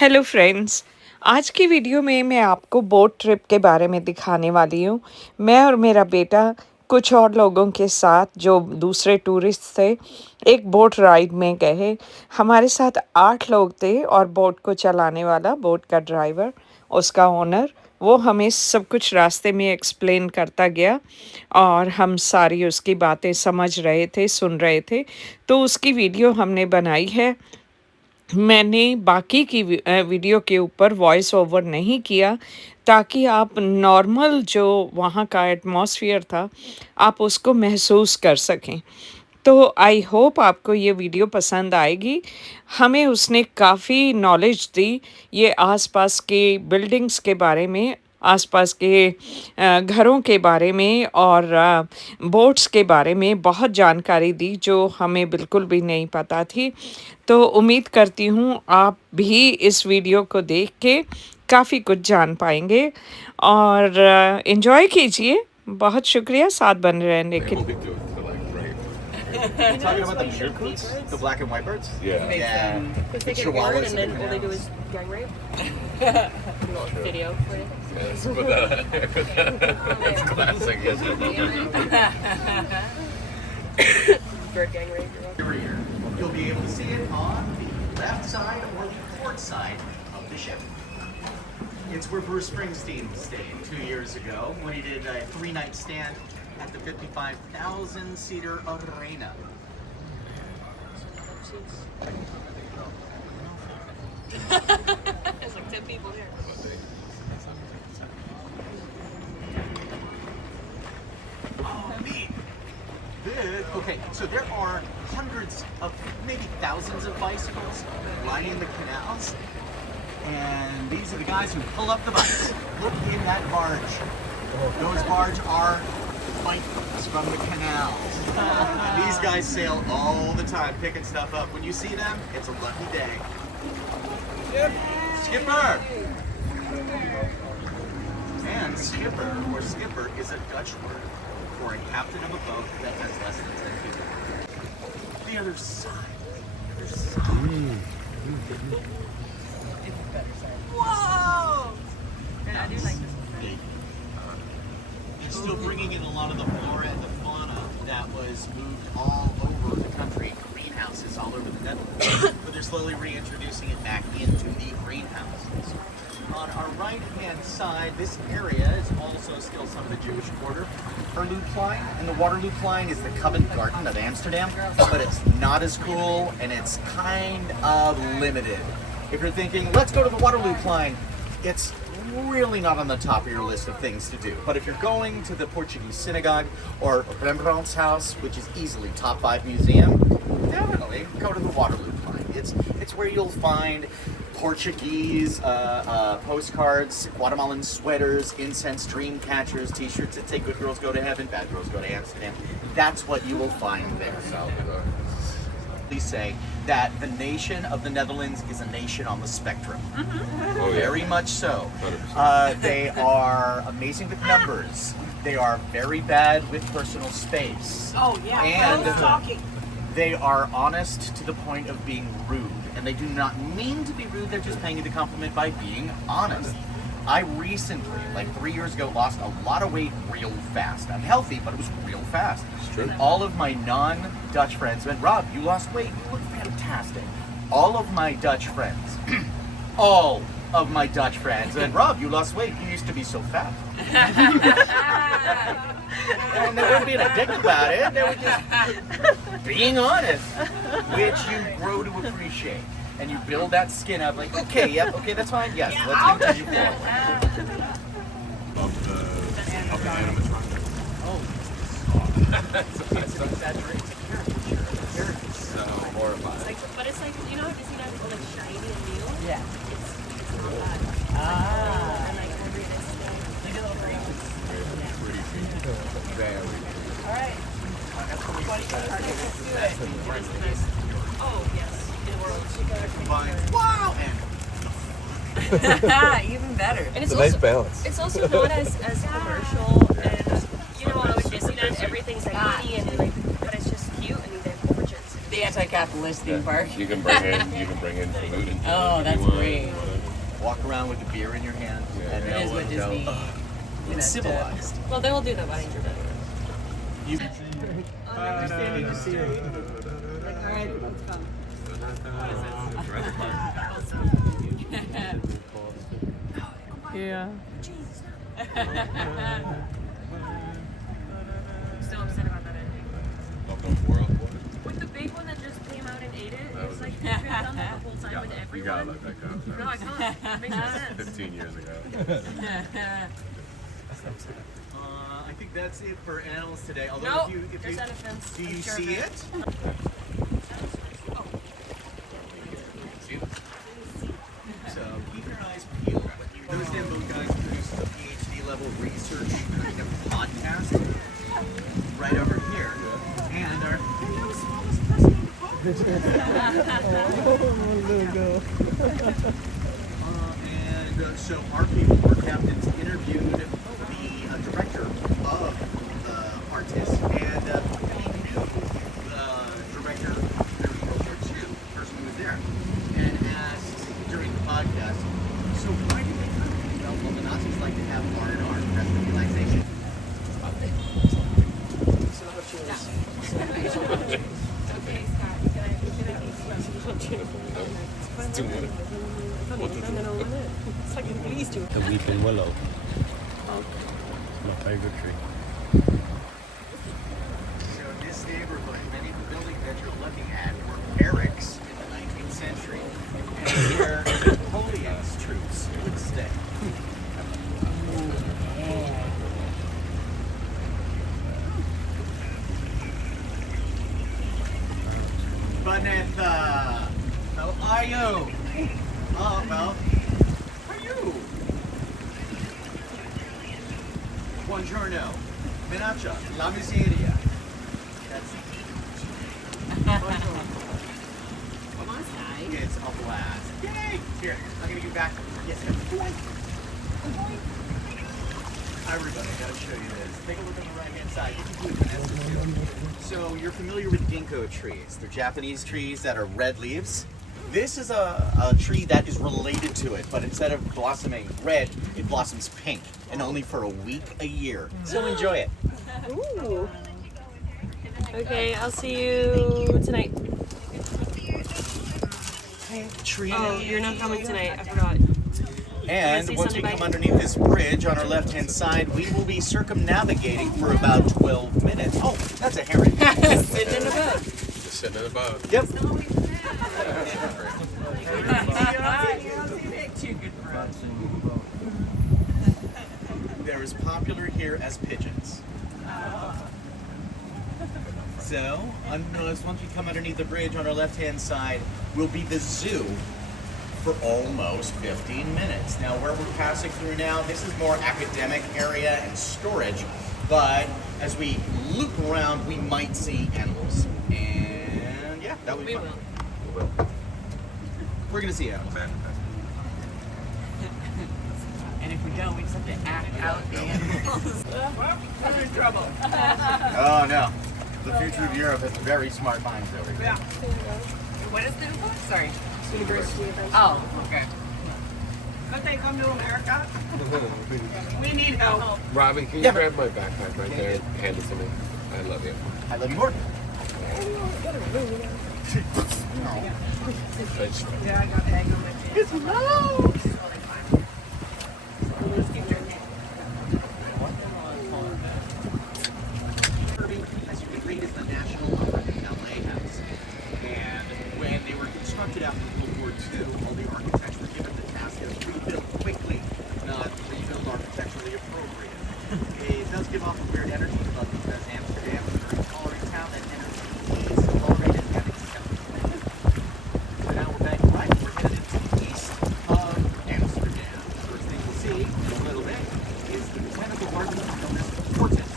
Hello friends. आज की video में मैं आपको बोट ट्रिप के बारे में दिखाने वाली हूँ। मैं और मेरा बेटा कुछ और लोगों के साथ जो दूसरे टूरिस्ट थे एक बोट राइड में गए। हमारे साथ 8 लोग थे और बोट को चलाने वाला, बोट का ड्राइवर, उसका ओनर, वो हमें सब कुछ रास्ते में एक्सप्लेन करता गया और हम सारी उसकी बातें समझ रहे थे, सुन रहे थे। तो उसकी वीडियो हमने बनाई है। मैंने बाकी की वीडियो के ऊपर वॉइस ओवर नहीं किया ताकि आप नॉर्मल जो वहाँ का एटमॉस्फेयर था आप उसको महसूस कर सकें। तो आई होप आपको ये वीडियो पसंद आएगी। हमें उसने काफ़ी नॉलेज दी ये आसपास के बिल्डिंग्स के बारे में, आसपास के घरों के बारे में और बोट्स के बारे में बहुत जानकारी दी जो हमें बिल्कुल भी नहीं पता थी। तो उम्मीद करती हूँ आप भी इस वीडियो को देख के काफ़ी कुछ जान पाएंगे और एंजॉय कीजिए। बहुत शुक्रिया साथ बने रहने के लिए। You're talking about the beard boots? The black and white birds? Yeah. Yeah. Because The they get bored chihuahuas and then and all they do is gang rape. A little video for you. Yes, put that. It's classic, isn't it? Bird gang rape. You're welcome. You'll be able to see it on the left side or the port side of the ship. It's where Bruce Springsteen stayed 2 years ago when he did a 3-night stand at the 55,000-seater Arena. There's like 10 people here. Oh, neat. Okay, so there are hundreds of, maybe thousands of bicycles lining the canals. And these are the guys who pull up the bikes. Look in that barge. Those barges are bikes from the canals. And these guys sail all the time, picking stuff up. When you see them, it's a lucky day. Skipper! And skipper, or skipper, is a Dutch word for a captain of a boat that has less than 10 people. The other side. The other side. Whoa! And I do like this one. It's still bringing in a lot of the flora and the fauna that was moved all over the country. Greenhouses all over the Netherlands. But they're slowly reintroducing it back into the greenhouses. On our right-hand side, this area is also still some of the Jewish quarter. Verlooplein, and the Waterlooplein is the Covent Garden of Amsterdam, but it's not as cool and it's kind of limited. If you're thinking, let's go to the Waterlooplein, it's really not on the top of your list of things to do. But if you're going to the Portuguese synagogue or Rembrandt's house, which is easily top 5 museum, definitely go to the Waterlooplein. It's where you'll find Portuguese postcards, Guatemalan sweaters, incense dream catchers, t-shirts that say good girls go to heaven, bad girls go to Amsterdam. That's what you will find there. Please say that the nation of the Netherlands is a nation on the spectrum. Oh, yeah. Very much so. 100%. They are amazing with numbers. They are very bad with personal space. Oh, yeah. And they are honest to the point of being rude. And they do not mean to be rude, they're just paying you the compliment by being honest. I recently, like 3 years ago, lost a lot of weight real fast. I'm healthy, but it was real fast. It's true. All of my non-Dutch friends went, Rob, you lost weight, you look fantastic. All of my Dutch friends, all of my Dutch friends went, Rob, you lost weight, you used to be so fat. And they weren't being a dick about it, they were just being honest, which you grow to appreciate. And you build that skin up like, okay, yep, okay, that's fine, yes, let's continue forward. Of the animatronic. Exaggerates the caricature. So horrifying. But it's like, you know, Disney has all like shiny and new? Yeah. It's not that. And like every this thing. Like a little green. Very. All right. Oh, yes. In the world. Combines wow and Even better. And it's It's a nice also, balance. it's also not as commercial and, you know, with Disneyland, everything's like neat and like, but it's just cute and they have orchards. The anti-capitalist theme park. You can bring in food and Oh, if that's you want, great. whatever. walk around with a beer in your hand, and That is what Disney. it's civilized. Well, they will do that weddings anyway. You, Understanding to see you. Like, all right, let's come. Yeah. Still upset about that ending. Of the world. With the big one that just came out and ate it, That it's was- like you could have done that the whole time with You gotta everyone. let that go. No, I can't. It makes no sense. 15 years ago. I think that's it for animals today. Although No, if there's you elephants. do you I'm sure see of it? So keep your eyes peeled. Those damn boat guys produce a PhD level research kind of podcast right over here. And our smallest person in the boat. So our people, our captains, interviewed the director of the artist, and he knew the director of World War II, the person who was there, and asked during the podcast, so why did they come? Well, the Nazis like to have R&R, rest and relaxation. Okay, Scott, can I The weeping willow. My favorite tree. So this neighborhood, many of the buildings that you're looking at were barracks in the 19th century, and here Napoleon's troops would stay. Vanessa, how are you? Oh, well, how are you? Buongiorno. Minaccia, la miseria. That's it's a blast. Yay! Here, I'm gonna get back. Yes, everybody, I gotta show you this. Take a look on the right-hand side. This is with Vanessa too. So you're familiar with ginkgo trees. They're Japanese trees that are red leaves. This is a tree that is related to it, but instead of blossoming red, it blossoms pink, and only for a week a year. So enjoy it. Ooh. Okay, I'll see you tonight. Pink tree. Oh, you're not coming tonight. I forgot. And say once we something, come Mike? underneath this bridge on our left-hand side, we will be circumnavigating for about 12 minutes. Oh, that's a heron. Sit in the boat. Just sitting in the boat. Yep. They're as popular here as pigeons. So, once we come underneath the bridge on our left-hand side, will be the zoo for almost 15 minutes. Now, where we're passing through now, this is more academic area and storage, but as we loop around, we might see animals. And yeah, that would be We fun. will. We're gonna see animals. And if we don't, we just have to act out the animals. We're in trouble. Oh no. The future of Europe has very smart minds over here. Yeah. What is the book? Sorry. University of Oh, okay. Could they come to America? We need help. Robin, can you Yeah, grab my backpack right there and hand it to me? I love you. I love you more. It's- Yeah, I got egg on my face. It's low. Just keep drinking. Kirby, as you can read, is the National Opera and Ballet House. And when they were constructed after World War II, all the architects were given the task of rebuild quickly, not rebuild architecturally appropriate. It does give off a weird energy, but because Amsterdam is a very tolerant town, that energy is tolerated and accepted. So now we're back right. We're headed to the east of Amsterdam. First thing we'll see in a little bit is the botanical garden known as Fortis.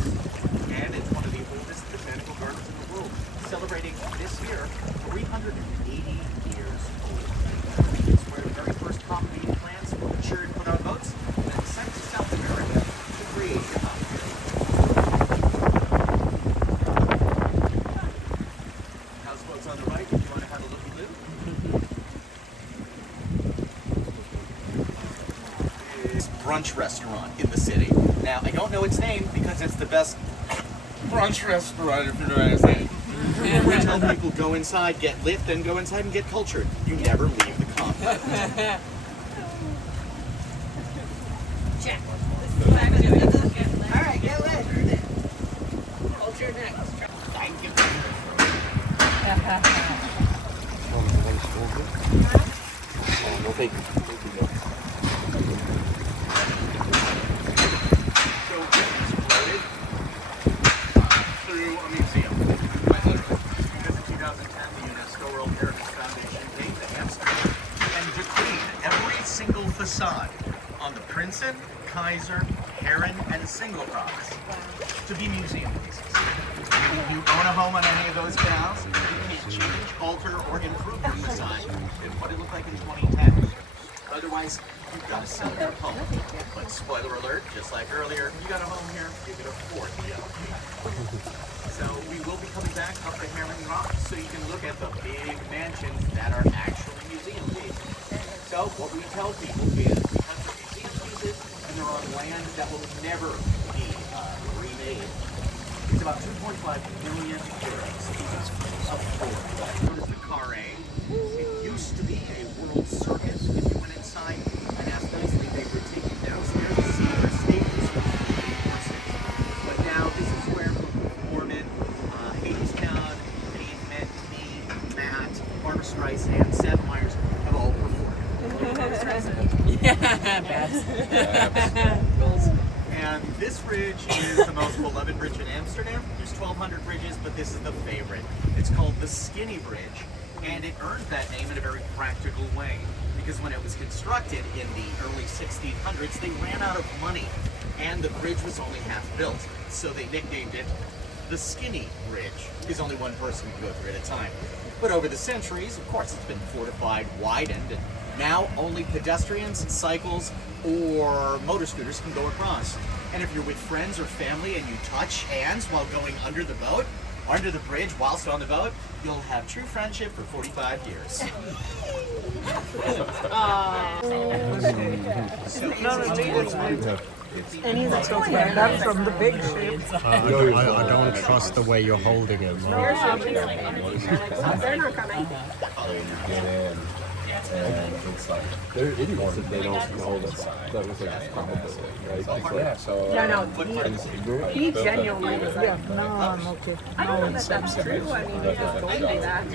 And it's one of the oldest botanical gardens in the world, celebrating this year 380 years old. It's where the very first coffee plants were matured and put on boats, and then sent to South America to create the coffee. brunch restaurant in the city. Now, I don't know its name because it's the best brunch restaurant, if you know what I'm saying. We tell people go inside, get lit, then go inside and get cultured. You never leave the complex. Check. All right, get lit. Hold your neck. Thank you. No, thank you. So it's floated through a museum. Quite literally. Because in 2010, the UNESCO World Heritage Foundation gave the Amsterdam and decreed every single facade on the Prinsen, Kaiser, Heron, and Singelrocks to be museum pieces. If you own a home on any of those canals, you can't change, alter, or improve your facade in what it looked like in 2010. Otherwise, you've got to sell your home. But spoiler alert, just like earlier, you got a home here, you can afford the upkeep. So we will be coming back up to Heron Rock so you can look at the big mansions that are actually museum pieces. So what we tell people is because they're museum pieces and they're on land that will never be remade, it's about 2.5 million euros of gold. Known as the Carré. It used to be a world circus. If you went inside and asked nicely, they would take you downstairs to see their stables with the horses. But now this is where people perform it. Hadestown, Pavement, me, Matt, Barbra Streisand, Seth Meyers have all performed. And this bridge is the most beloved bridge in Amsterdam. There's 1,200 bridges, but this is the favorite. It's called the Skinny Bridge, and it earned that name in a very practical way. Because when it was constructed in the early 1600s, they ran out of money, and the bridge was only half built. So they nicknamed it the Skinny Bridge, because only one person could go through it at a time. But over the centuries, of course, it's been fortified, widened, and now only pedestrians, cycles, or motor scooters can go across. And if you're with friends or family and you touch hands while going under the boat, under the bridge whilst on the boat, you'll have true friendship for 45 years. That's from the big ship. I don't trust the way you're holding it. They're not coming. And it's like they're idiots if they don't know that was like a right? Yeah, so Yeah, no, he genuinely was like, No, I'm okay. I don't know that that's true. I mean, he just told me that.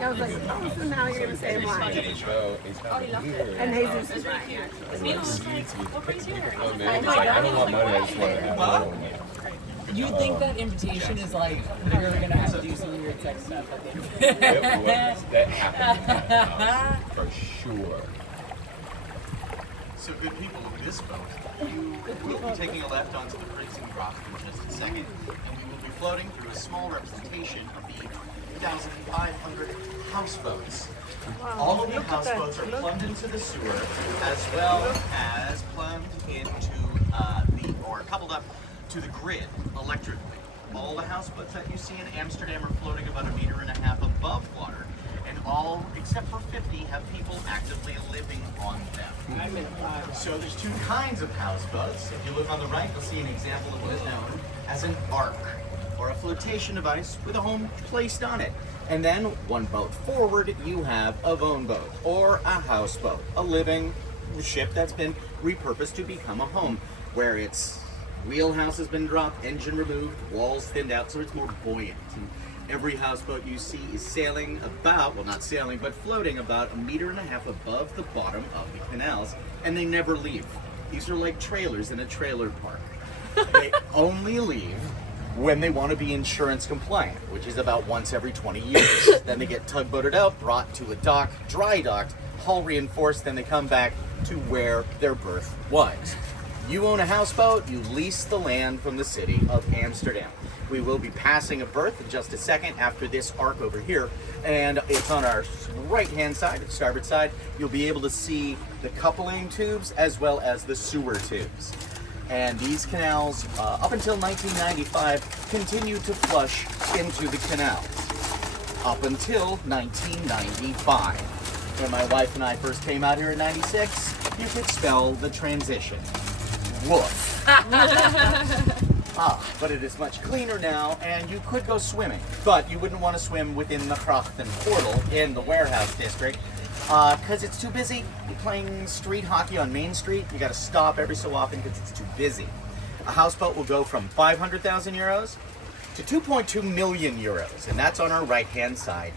I was like, oh, so now you're going to say I'm lying. And Jesus is right. I don't want money, I just want to have money. You think that invitation is like you're gonna have to do some weird sex stuff at the end? That happened for sure. So good people, with this boat, you will be taking a left onto the Prinsen Rock in just a second, and we will be floating through a small representation of the 2,500 houseboats. All of the houseboats are plumbed into the sewer, as well as plumbed into or coupled up to the grid electrically. All the houseboats that you see in Amsterdam are floating about 1.5 meters above water, and all except for 50 have people actively living on them. So there's two kinds of houseboats. If you look on the right, you'll see an example of what is known as an ark, or a flotation device with a home placed on it. And then one boat forward, you have a Woon boat, or a houseboat, a living ship that's been repurposed to become a home, where its wheelhouse has been dropped, engine removed, walls thinned out, so it's more buoyant. And every houseboat you see is sailing about, well, not sailing, but floating about 1.5 meters above the bottom of the canals, and they never leave. These are like trailers in a trailer park. They only leave when they want to be insurance compliant, which is about once every 20 years. Then they get tugboated out, brought to a dock, dry docked, hull reinforced, then they come back to where their berth was. You own a houseboat, you lease the land from the city of Amsterdam. We will be passing a berth in just a second after this arc over here, and it's on our right-hand side, the starboard side. You'll be able to see the coupling tubes as well as the sewer tubes. And these canals, up until 1995, continued to flush into the canals. Up until 1995. When my wife and I first came out here in '96, you could spell the transition. Woof. But it is much cleaner now, and you could go swimming. But you wouldn't want to swim within the Crofton Portal in the warehouse district, because it's too busy. You're playing street hockey on Main Street. You got to stop every so often because it's too busy. A houseboat will go from 500,000 euros to 2.2 million euros, and that's on our right-hand side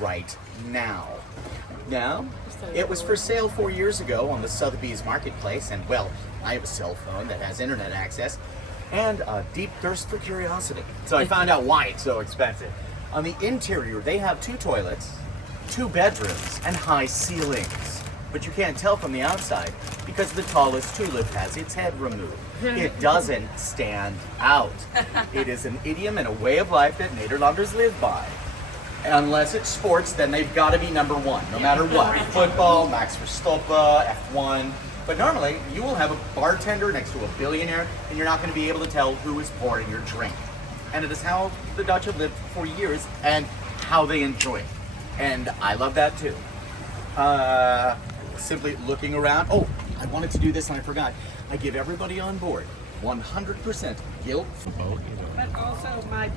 right now. Now, it was for sale 4 years ago on the Sotheby's marketplace, and well, I have a cell phone that has internet access and a deep thirst for curiosity. So I found out why it's so expensive. On the interior, they have 2 toilets, 2 bedrooms, and high ceilings. But you can't tell from the outside because the tallest tulip has its head removed. It doesn't stand out. It is an idiom and a way of life that Nederlanders live by. Unless it's sports, then they've got to be number 1, no matter what. Football, Max Verstappen, F1. But normally, you will have a bartender next to a billionaire, and you're not going to be able to tell who is pouring your drink. And it is how the Dutch have lived for years, and how they enjoy it. And I love that too. Simply looking around. Oh, I wanted to do this and I forgot. I give everybody on board 100% guilt. But also, my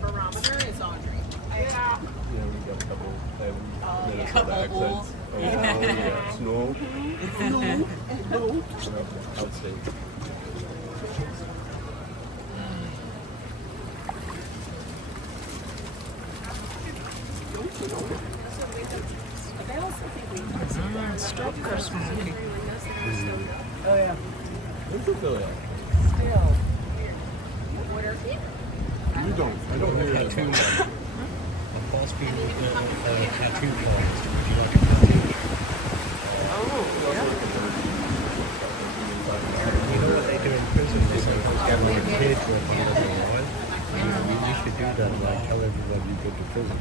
barometer is Audrey. Yeah. Yeah, we got a couple minutes with accents. Oh, yeah. Snow. No. I'd say. Stop smoking. Oh yeah. Where's the Philly at? Still. You don't. I don't hear that. Tattoo man. A boss being a tattoo artist. Would you like a tattoo? You know what they do in prison? They sometimes get like a kid with a little line. You should do that, like tell everyone you go to prison.